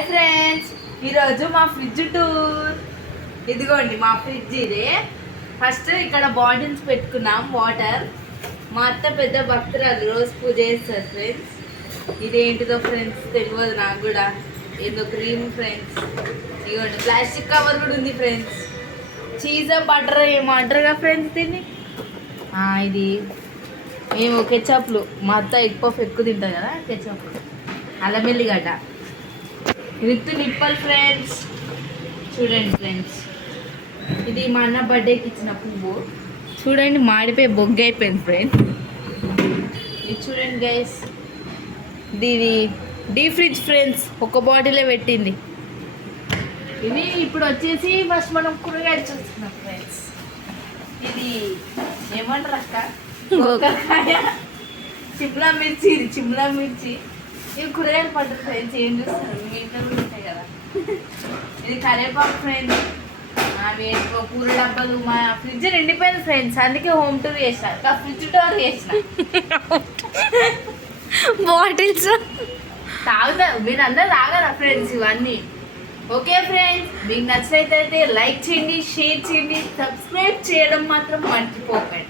Hi friends, ఈరోజు మా fridge tour. ఇదిగోండి మా ఫ్రిడ్జ్ ఇదే. ఫస్ట్ ఇక్కడ బాటిల్స్ పెట్టుకున్నాం వాటర్. మా అత్త పెద్ద భక్తురాలు, రోజు పూజ చేస్తారు ఫ్రెండ్స్. ఇదేంటిదో ఫ్రెండ్స్ తెలియదు నాకు కూడా, ఏదో క్రీమ్ ఫ్రెండ్స్. ఇదిగోండి ప్లాస్టిక్ కవర్ కూడా ఉంది ఫ్రెండ్స్. చీజ్ బటర్ ఏమో అంటారుగా ఫ్రెండ్స్ దీన్ని. ఇది మేము కెచప్లు, మా అత్త ఎగ్ పఫ్ ఎక్కువ తింటాం కదా, కెచప్లు. అల్లం వెల్లిగడ్డ విత్ నిప్పల్ ఫ్రెండ్స్. చూడండి ఫ్రెండ్స్, ఇది మా అన్న బర్త్డేకి ఇచ్చిన పువ్వు. చూడండి మాడిపోయి బొగ్గు అయిపోయింది ఫ్రెండ్స్. ఇది చూడండి గైస్, ఇది డీ ఫ్రిడ్జ్ ఫ్రెండ్స్, ఒక బాటిలే పెట్టింది. ఇది ఇప్పుడు వచ్చేసి ఫస్ట్ మనం కూరగాయలు చూస్తున్నాం ఫ్రెండ్స్. ఇది ఏమంటారు అక్క, గోకరకాయ, చిమ్లా మిర్చి. ఇది చిమ్లా మిర్చి. ఇవి కూరగాయలు పడ్డారు ఫ్రెండ్స్. ఏం చూస్తారు, మీ ఇంట్లో కూడా ఉంటాయి కదా. ఇది కరివేపాకు ఫ్రెండ్స్. అవి కూర డబ్బాలు. మా ఫ్రిడ్జ్ నిండిపోయింది ఫ్రెండ్స్, అందుకే హోమ్ టూర్ చేసిన, ఫ్రిడ్జ్ టూర్ చేసిన. బాటిల్స్ తాగుతారు మీరు, అందరూ తాగరా ఫ్రెండ్స్ ఇవన్నీ. ఓకే ఫ్రెండ్స్, మీకు నచ్చినట్లయితే లైక్ చేయండి, షేర్ చేయండి, సబ్స్క్రైబ్ చేయడం మాత్రం మర్చిపోకండి.